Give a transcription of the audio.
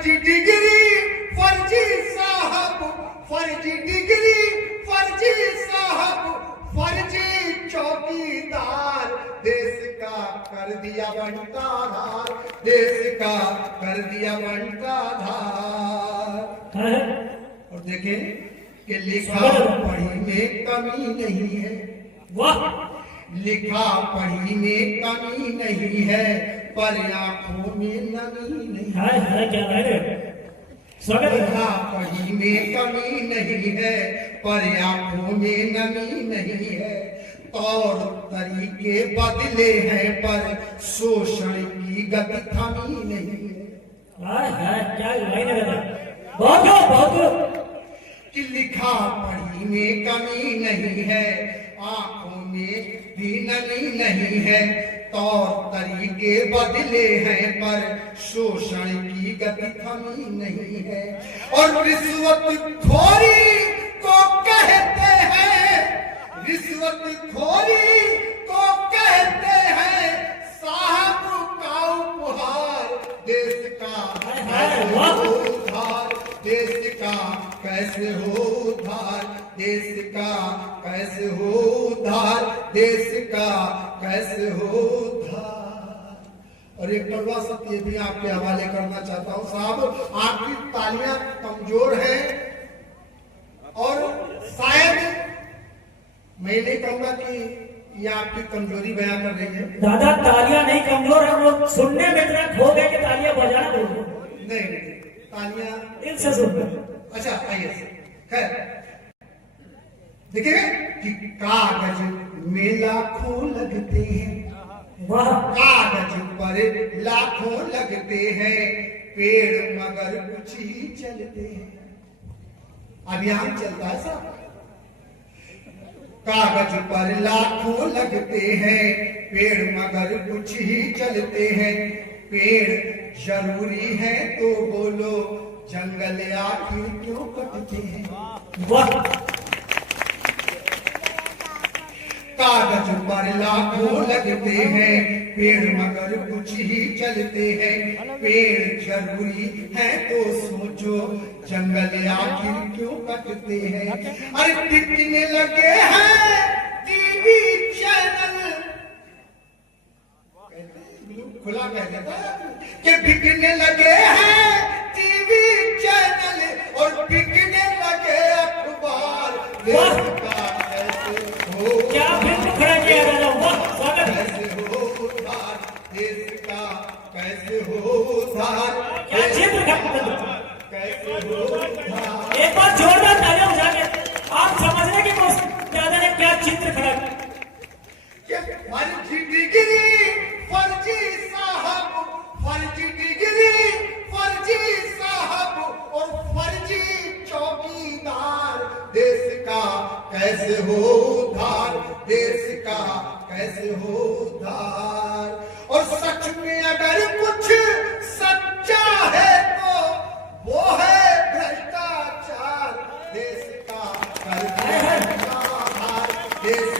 फर्जी डिग्री फर्जी साहब, फर्जी डिग्री फर्जी साहब, फर्जी चौकीदार, देश का कर दिया बंटाधार, देश का कर दिया बंटाधार। और देखें कि लिखा पढ़ी में कमी नहीं है, वाह, लिखा पढ़ी में कमी नहीं है, पर आंखों में नमी नहीं है क्या है? स्वागत है। लिखा पढ़ी में कमी नहीं है, पर आंखों में नमी नहीं है, तौर तरीके बदले हैं पर शोषण की गति थमी नहीं है। क्या लाइन है? बहुत कि लिखा पढ़ी में कमी नहीं है, आंखों में भी नमी नहीं है, तौर तरीके बदले हैं पर शोषण की गति थमी नहीं है। और रिश्वत खोरी को कहते हैं, रिश्वत खोरी को कहते हैं साहब का उपहार, देश का उद्धार, देश का कैसे हो उद्धार, देश का कैसे हो उद्धार, देश का कैसे हो उद्धार। और एक कड़वा सत्य भी आपके हवाले करना चाहता हूं साहब, आपकी तालियां कमजोर हैं और शायद मैं नहीं कहूंगा कि ये आपकी कमजोरी बयान कर रही है। दादा तालियां नहीं कमजोर है, वो सुनने में इतना खो गए कि तालियां बजाना बोलो। नहीं तालियां दिल से सुन। अच्छा आइए खैर देखिए कि कागज में लाखों लगते हैं, वाह, कागज पर लाखों लगते हैं, पेड़ मगर कुछ ही चलते हैं। अभियान चलता है साहब, कागज पर लाखों लगते हैं, पेड़ मगर कुछ ही चलते हैं, पेड़ जरूरी है तो बोलो, जंगल आखिर क्यों कटते हैं। वाह, कागज पर लाखों लगते हैं, पेड़ मगर कुछ ही चलते हैं, पेड़ जरूरी है तो सोचो, जंगल आखिर क्यों कटते हैं। अरे बिकने लगे हैं टीवी चैनल, खुला कह देता है कि बिकने लगे हैं टीवी चैनल और बिकने लगे अखबार, देश का कैसे हो, क्या फिल्म खड़ा किया दादा? वाह, स्वागत है। कैसे हो उद्धार, देश का कैसे हो उद्धार, क्या चित्र कैसे हो उद्धार। एक बार जोरदार तालियां बजा के आप समझने की कोशिश, दादा ने क्या चित्र खड़ा किया। फर्जी डिग्री फर्जी साहब, फर्जी डिग्री फर्जी साहब और फर्जी चौकीदार, देश का कैसे हो उद्धार, देश का कैसे हो उद्धार। और सच में अगर कुछ सच्चा है तो वो है भ्रष्टाचार, देश का कर दिया बंटाधार, देश